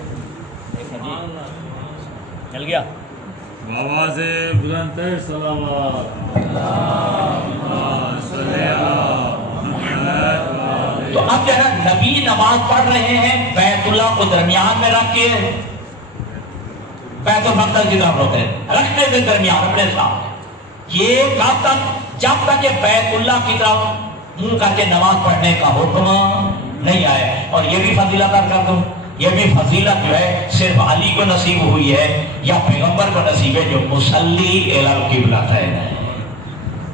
چل گیا آواز بلند ہے صلوات، تو اب جو ہے نبی نماز پڑھ رہے ہیں بیت اللہ کو درمیان میں رکھ کے، بیت المقدس کی طرف روکے رکھنے کے درمیان اپنے سامنے، یہ کب تک؟ جب تک کہ بیت اللہ کی طرف منہ کر کے نماز پڑھنے کا حکم نہیں آیا۔ اور یہ بھی فضیلت کر دوں، یہ بھی فضیلت جو ہے صرف علی کو نصیب ہوئی ہے یا پیغمبر کو نصیب ہے جو مصلی الی القبلتین ہے،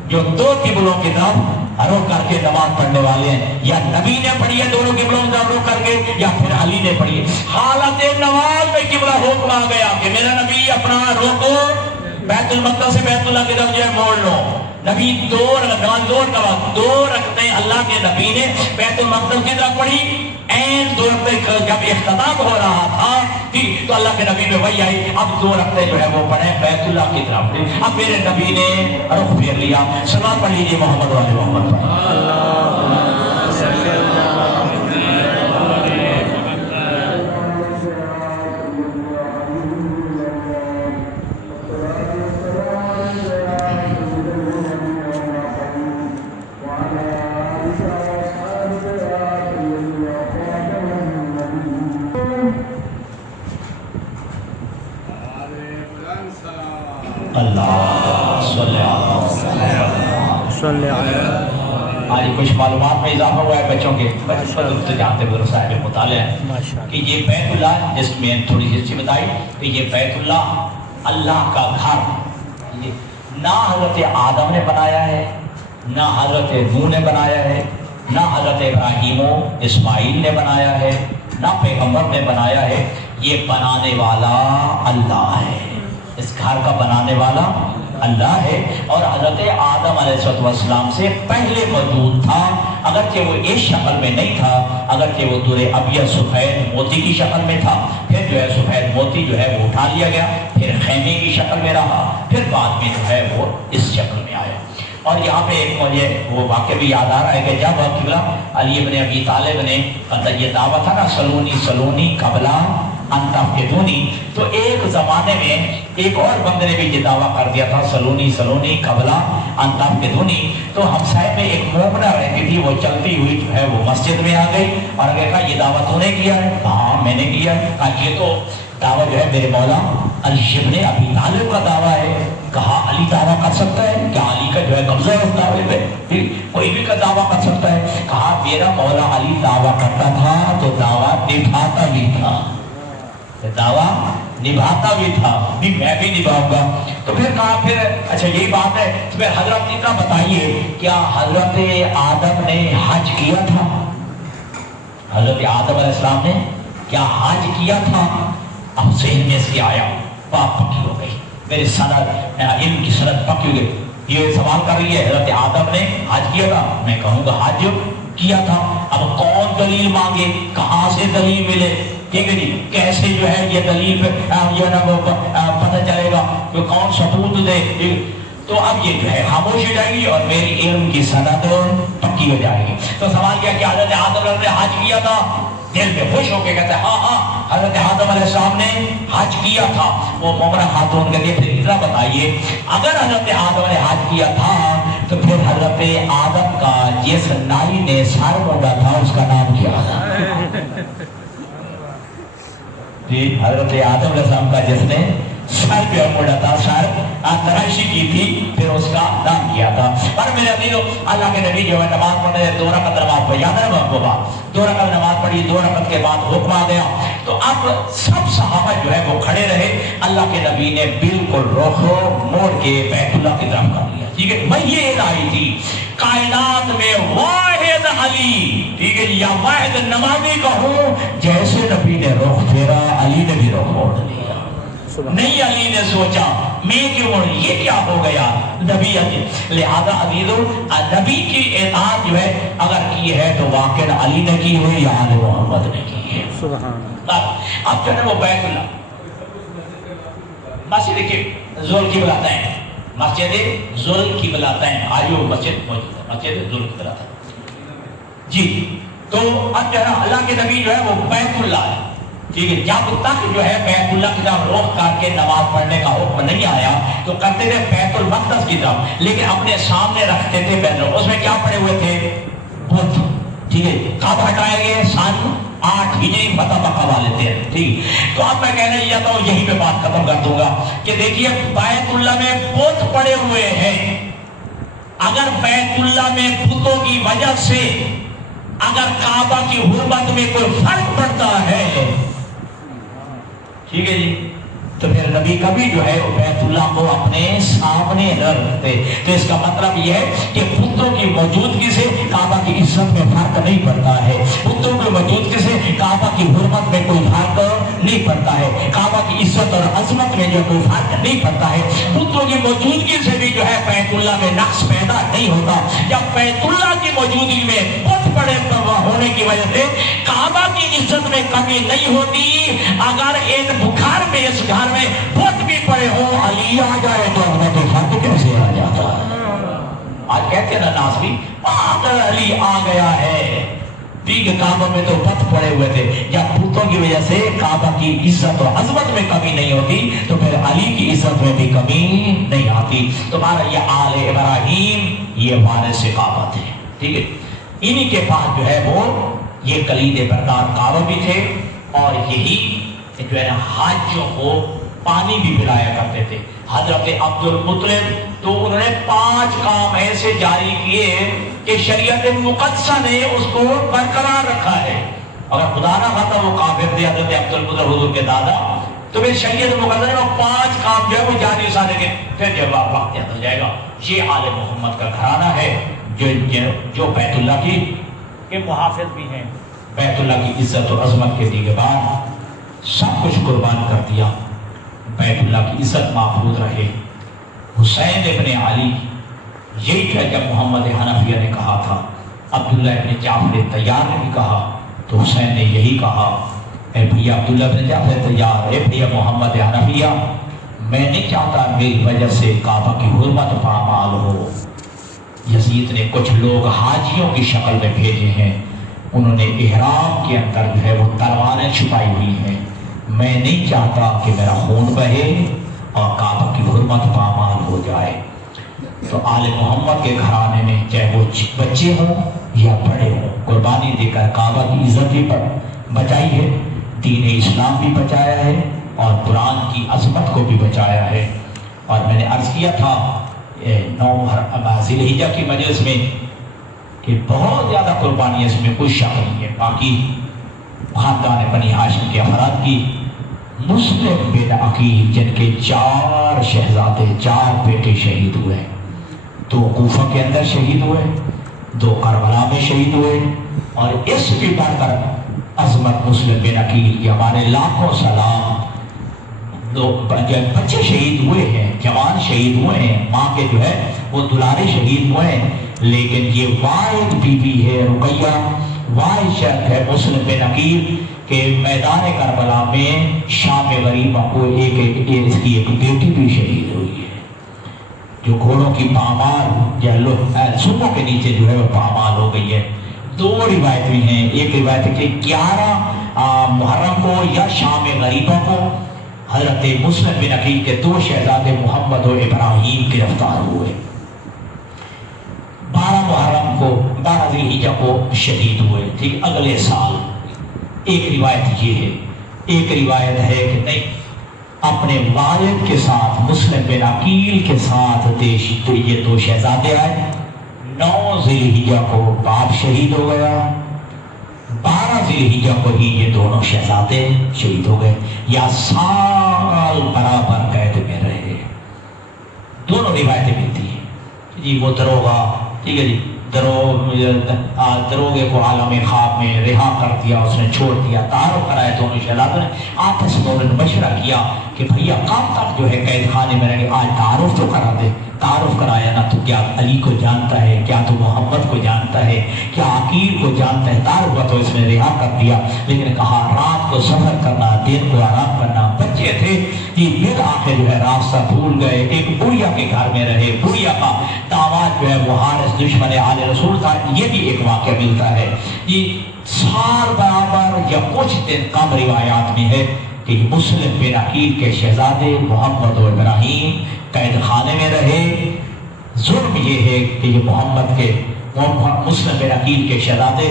جو دو قبلوں کی طرف رخ کر کے نماز پڑھنے والے ہیں، یا نبی نے پڑھی ہے دونوں قبلوں کی طرف رخ کر کے یا پھر علی نے پڑھی ہے۔ حالت نماز میں قبلہ حکم آ گیا کہ میرا نبی اپنا رخ بیت المقدس سے بیت اللہ کی طرف جو ہے موڑ لو۔ نبی دو رکعتیں اللہ کے نبی نے بیت المقدس کی طرف پڑھی، این دو رکعتیں جب اختتام ہو رہا تھا تو اللہ کے نبی میں وہی آئی، اب دو رکعتیں جو ہے وہ پڑھیں بیت اللہ کی طرف۔ اب میرے نبی نے رخ پھیر لیا۔ صلوات پڑھ لیجیے محمد والے محمد پر۔ آج کچھ معلومات میں اضافہ ہوا ہے بچوں کے جانتے ہوئے صاحب مطالعہ ہے کہ یہ بیت اللہ، جس میں تھوڑی سی بتائی کہ یہ بیت اللہ اللہ کا گھر نہ حضرت آدم نے بنایا ہے، نہ حضرت نوح نے بنایا ہے، نہ حضرت ابراہیم و اسماعیل نے بنایا ہے، نہ پیغمبر نے بنایا ہے، یہ بنانے والا اللہ ہے۔ اس گھر کا بنانے والا اللہ ہے، اور حضرت آدم علیہ السلام سے پہلے موجود تھا، اگرچہ وہ اس شکل میں نہیں تھا، اگرچہ وہ دور ابیض سفید موتی کی شکل میں تھا، پھر جو ہے سفید موتی جو ہے وہ اٹھا لیا گیا، پھر خیمے کی شکل میں رہا، پھر بعد میں جو ہے وہ اس شکل میں آیا۔ اور یہاں پہ ایک مجھے وہ واقعہ بھی یاد آ رہا ہے کہ جب قبلہ علی بن ابی طالب نے یہ دعویٰ تھا نا سلونی قبلہ انتف کے دونی، تو ایک زمانے میں ایک اور بندے نے بھی یہ دعویٰ کر دیا تھا سلونی قبلہ انتف کے دونی۔ تو ہمسائے میں ایک مومنہ رہتی تھی، وہ چلتی ہوئی جو ہے وہ مسجد میں آ گئی اور اگر کہا یہ دعویٰ تو نے کیا ہے؟ ہاں میں نے کیا ہے۔ کہا یہ تو دعویٰ جو ہے میرے مولا علی بن ابی طالب کا دعویٰ ہے۔ کہا علی دعویٰ کر سکتا ہے؟ کیا علی کا جو ہے قبضہ ہے اس دعوے پہ؟ کوئی بھی کا دعویٰ کر سکتا ہے؟ کہا میرا مولا علی دعویٰ کرتا تھا تو دعویٰ نبھاتا بھی تھا، دعویٰ نبھاتا بھی تھا، بھی میں بھی نبھاؤں گا۔ تو پھر کہا پھر اچھا یہی بات ہے تو پھر حضرت اتنا بتائیے کیا حضرت آدم نے حج کیا تھا؟ حضرت آدم علیہ السلام نے کیا حج کیا تھا؟ اب ذہن میں سے آیا، بات پکی ہو گئی، میری سند علم کی سند پکی ہو گئی۔ یہ سوال کر رہی ہے حضرت آدم نے حج کیا تھا؟ میں کہوں گا حج کیا تھا۔ اب کون دلیل مانگے، کہاں سے دلیل ملے، ٹھیک ہے جی، کیسے جو ہے یہ دلیل پتہ چلے گا کہ کون ثبوت دے؟ تو اب یہ جو ہے خاموش ہو جائے گی اور میری علم کی سند پکی ہو جائے گی۔ تو سوال کیا کہ حضرت آدم نے حج کیا تھا؟ دل میں خوش ہو کے کہتے ہیں ہاں حضرت آدم علیہ السلام نے حج کیا تھا۔ وہ مومنہ خاتون کہتے ہیں پھر اتنا بتائیے اگر حضرت آدم نے حج کیا تھا تو پھر حضرت آدم کا جس نائی نے سر مونڈا تھا اس کا نام کیا تھا؟ جی حضرت آدم علیہ السلام کا جس نے سر پہ مونڈا تھا، سر تراشی کی تھی، پھر اس کا نام کیا تھا۔ پر میرے عزیزو اللہ کے نبی جو ہے نماز پڑھنے 2 رکعت نماز پڑھی، یاد ہے نا آپ کو بات؟ 2 رکعت نماز پڑھی، 2 رکعت کے بعد حکم آ گیا۔ تو اب سب صحابہ جو ہے وہ کھڑے رہے، اللہ کے نبی نے بالکل رخ موڑ کے بیت اللہ کی طرف کر لیا، ٹھیک ہے؟ میں یہ الہی تھی کائنات میں واحد علی، ٹھیک ہے جی، یا واحد نمازی کہوں، جیسے نبی نے رخ پھیرا علی نے بھی رخ موڑ لیا۔ نہیں علی نے سوچا میں کیوں موڑ، یہ کیا ہو گیا نبی علی، لہذا عزیزو نبی کی اطاعت جو ہے اگر کی ہے تو واقعا علی نے کی ہے یا آل محمد نے کی ہے۔ اب جو ہے وہ بیت اللہ مسجد کی ذل کی بلاتے ہیں، مسجد ذل کی بلاتے ہیں، آئیو مسجد موجود ہے، مسجد ذل کی بلاتے ہیں جی۔ تو اب جو ہے اللہ کے نبی جو ہے وہ بیت اللہ ہے، ٹھیک ہے؟ جب تک جو ہے بیت اللہ کی طرف رخ کر کے نماز پڑھنے کا حکم نہیں آیا تو کرتے تھے بیت المقدس کی طرف، لیکن اپنے سامنے رکھتے تھے بیت اللہ، اس میں کیا پڑے ہوئے تھے؟ بت، ٹھیک ہے؟ کب ہٹائے گئے؟ سن 8 ہجری فتح مکہ والے تھے، ٹھیک۔ تو اب میں کہنا چاہتا ہوں، یہی پہ بات ختم کر دوں گا کہ دیکھیے بیت اللہ میں بت پڑے ہوئے ہیں، اگر بیت اللہ میں بتوں کی وجہ سے اگر کعبہ کی حرمت میں کوئی فرق پڑتا ہے، ٹھیک ہے جی، تو پھر نبی کبھی جو ہے بیت اللہ کو اپنے سامنے نہ رکھتے۔ تو اس کا مطلب یہ ہے کہ بتوں کی موجودگی سے کعبہ کی عزت میں فرق نہیں پڑتا ہے، بتوں کی موجودگی سے کعبہ کی حرمت میں کوئی فرق نہیں پڑتا ہے، کعبہ کی عزت اور عظمت میں جو کوئی فرق نہیں پڑتا ہے۔ بتوں کی موجودگی سے بھی جو ہے بیت اللہ میں نقص پیدا نہیں ہوتا۔ جب بیت اللہ کی موجودگی میں بت پڑے ہونے کی وجہ سے کعبہ کی عزت میں کمی نہیں ہوتی، اگر ایک بخار میں اس گھر میں بت بھی پڑے ہو، علی آ جائے تو عظمت و فرق کیسے آ جاتا ہے؟ آج کہتے ہیں نا ناظرین، اگر علی آ گیا ہے، ٹھیک ہے، کعبہ میں تو بت پڑے ہوئے تھے، جب بتوں کی وجہ سے کعبہ کی عزت اور عظمت میں کمی نہیں ہوتی تو پھر علی کی عزت میں بھی کمی نہیں آتی۔ تمہارا یہ آل ابراہیم یہ وارث کعبہ تھے، ٹھیک ہے، انہی کے پاس جو ہے وہ یہ کلید بردار کعبہ بھی تھے، اور یہی جو ہے نا حاجیوں کو پانی بھی پلایا کرتے تھے۔ حضرت عبد المطلب تو انہوں نے 5 کام ایسے جاری کیے کہ شریعت مقدسہ نے اس کو برقرار رکھا ہے۔ اگر خدا نہ خواستہ وہ کافر تھے حضرت عبد المطلب حضور کے دادا، تو پھر شریعت مقدسہ نے وہ 5 کام جو ہے وہ جاری سارے کے پھر جب وقت یاد ہو جائے گا۔ یہ آل محمد کا گھرانہ ہے جو بیت اللہ کی محافظ بھی ہیں، بیت اللہ کی عزت اور عظمت کے دیگر بعد سب کچھ قربان کر دیا، بیت اللہ کی عزت محفوظ رہے۔ حسین ابن علی، یہی تھا جب محمد حنفیہ نے کہا تھا، عبداللہ ابن جعفر طیار نے بھی کہا، تو حسین نے یہی کہا، اے بھیا عبداللہ ابن جعفر طیار، اے بھیا محمد حنفیہ، میں نہیں چاہتا میری وجہ سے کعبہ کی حرمت پامال ہو۔ یزید نے کچھ لوگ حاجیوں کی شکل میں بھیجے ہیں، انہوں نے احرام کے اندر جو ہے وہ تلواریں چھپائی ہوئی ہیں، میں نہیں چاہتا کہ میرا خون بہے اور کعبہ کی حرمت پامال ہو جائے۔ تو آل محمد کے گھرانے میں چاہے وہ بچے ہوں یا بڑے ہوں، قربانی دے کر کعبہ کی عزت بھی بچائی ہے، دین اسلام بھی بچایا ہے، اور قرآن کی عظمت کو بھی بچایا ہے۔ اور میں نے عرض کیا تھا 9 ذی الحجہ کی مجلس میں کہ بہت زیادہ قربانی اس میں کوئی شک نہیں ہے۔ باقی خاندان بنی ہاشم کے افراد کی، مسلم بن عقیل جن کے 4 شہزادے 4 بیٹے شہید ہوئے، 2 کوفہ کے اندر شہید ہوئے، 2 کربلا میں شہید ہوئے، اور اس بھی بڑھ کر عظمت مسلم بن عقیل یہ ہمارے لاکھوں سلام، 2 بچے شہید ہوئے ہیں، جوان شہید ہوئے ہیں، ماں کے جو ہے وہ دلارے شہید ہوئے ہیں، لیکن یہ واحد بی بی ہے رقیہ، واحد شخص ہے مسلم بن عقیل کہ میدان کربلا میں شام غریبہ کو اس کی ایک بیٹی بھی شہید ہوئی ہے، جو گھوڑوں کی پامال یا سنوں کے نیچے جو ہے وہ پامال ہو گئی ہے۔ 2 روایت بھی ہیں، ایک روایت ہے کہ 11 محرم کو یا شام غریبہ کو حضرت مسلم بن عقیل کے 2 شہزادے محمد و ابراہیم گرفتار ہوئے، 12 محرم کو 12 ذی الحجہ کو شہید ہوئے، ٹھیک اگلے سال۔ ایک روایت یہ ہے، ایک روایت ہے کہ نہیں، اپنے والد کے ساتھ مسلم بن عقیل کے ساتھ یہ 2 شہزادے آئے، 9 ذی الحجہ کو باپ شہید ہو گیا، 12 ذی الحجہ کو ہی یہ دونوں شہزادے شہید ہو گئے، یا سال برابر قید میں رہے۔ دونوں روایتیں ملتی ہیں جی، وہ دروغہ، ٹھیک ہے جی، دروغے کو عالم خواب میں رہا کر دیا، اس نے چھوڑ دیا، تعارف کرایا، دونوں شہزادوں نے آپس میں مشورہ کیا کہ بھیا کب تک جو ہے قید خانے میں رہے، آج تعارف تو کرا دے۔ تعارف کرایا نا، تو کیا علی کو جانتا ہے، کیا تو محمد کو جانتا ہے، کیا عقیل کو جانتا ہے، تعارف تو اس میں رہا کر دیا، لیکن کہا رات کو سفر کرنا، دن کو آرام کرنا، بچے تھے یہ پھر آخر جو ہے راستہ بھول گئے، ایک بڑھیا کے گھر میں رہے، بڑھیا کا داماد جو ہے وہ حارث دشمن آل رسول تھا۔ یہ بھی ایک واقعہ ملتا ہے، یہ سال برابر یا کچھ دن کم روایات میں ہے کہ مسلم بن عقیل کے شہزادے محمد و ابراہیم قید خانے میں رہے۔ ظلم یہ ہے کہ یہ مسلم بن عقیل کے شہزادے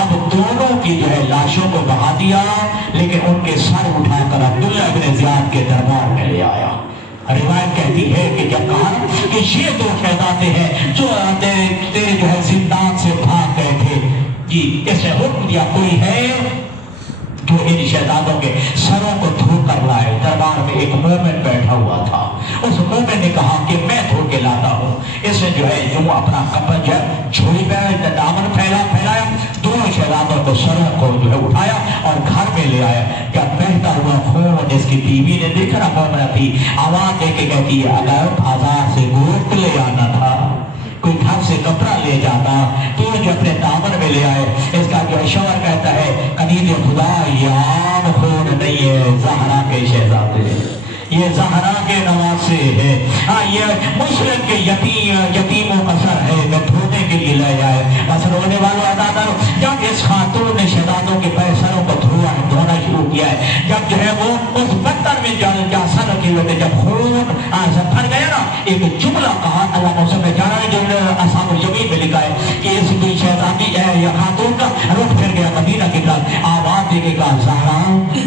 اب دونوں کی جو ہے لاشوں کو بہا دیا، لیکن ان کے سر اٹھا کر عبداللہ ابن زیاد کے دربار میں لے آیا۔ روایت کہتی ہے کہ جب کہا کہ یہ دو شہزادے ہیں جو تیرے جو ہے زندان سے بھاگ گئے تھے، جی اس نے حکم دیا کوئی ہے تو ان شہزادوں کے سروں کو دھو کر لائے۔ دربار میں ایک مومن بیٹھا ہوا تھا، اس مومن نے کہا کہ میں دھو کے لاتا ہوں۔ اس نے جو ہے یوں اپنا کپڑا جو ہے جھولی پہ دامن پھیلایا، دونوں شہزادوں کو سروں کو جو ہے اٹھایا اور گھر میں لے آیا۔ جب بہتا ہوا خون اس کی بیوی نے دیکھا نا، مومنہ تھی، آواز دے کے کہتی ہے اگر بازار سے گوشت لے آنا تھا، کوئی گھر سے کپڑا لے جاتا تو جو اپنے دامن میں لے آئے۔ اس کا جو شوہر کہتا ہے قدید خدا یہ عام خون نہیں ہے، زہرا کے شہزادے، یہ زہرا کے نواسے ہے، ہاں یہ مسلم کے یتیموں کا سر ہے، میں دھونے کے لیے لے جائے۔ بس رونے والوں ادا جب اس خاتون نے شہزادوں کے سروں کو دھونا شروع کیا ہے، جب جو ہے وہ اس بطر میں جا سر رکھے ہوئے تھے، جب خون بھر گیا نا، ایک جملہ کہا اللہ موسم میں جانا ہے، جملہ اصحاب الجمیل میں لکھا ہے کہ اس کی شہزادی یا خاتون کا رخ پھر گیا مدینہ کی طرف، آواز دے کے کہا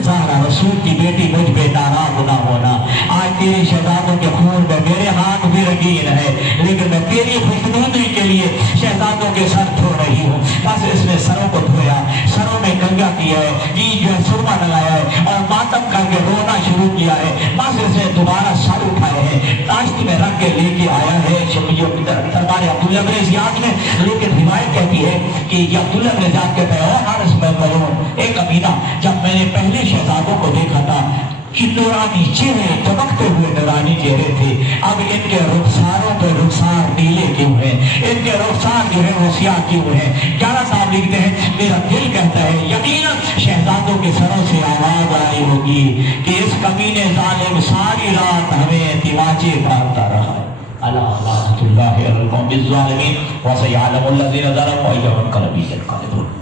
زہرا رسول کی بیٹی مجھ پہ ناراض نہ ہونا، آج تیرے شہزادوں کے خون میں میرے ہاتھ بھی رنگین ہے، لیکن میں تیری خوشنودی کے لیے شہزادوں کے سر دھو رہی ہوں۔ بس اس نے سروں کو دھویا، سروں میں کنگا کیا ہے، جی جو ہے سرما لگایا ہے اور ماتم کر کے رونا شروع کیا ہے۔ بس اس نے دوبارہ سر اٹھائے ہیں، تاشت میں رکھ کے لے کے آیا ہے دربار عبداللہ بن زیاد میں، لیکن روایت کہتی ہے کہ یہ عبداللہ بن زیاد کہتا ہے اور حارث میں ملعون ایک امینہ، جب میں نے پہلے شہزادوں کو دیکھا تھا کہ نورانی چہرے، چمکتے ہوئے نورانی چہرے تھے، اب ان کے رخساروں پہ رخسار نیلے کیوں ہیں، ان کے رخسار جو ہے وہ سیاہ کیوں ہیں۔ جانا صاحب لکھتے ہیں میرا دل کہتا ہے یقیناً شہزادوں کے سروں سے آواز آئی ہوگی کہ اس کمینے ظالم ساری رات ہمیں تماچے مارتا رہا۔ اللہ الظالمین وسيعلم الذين ظلموا أي منقلب ينقلبون۔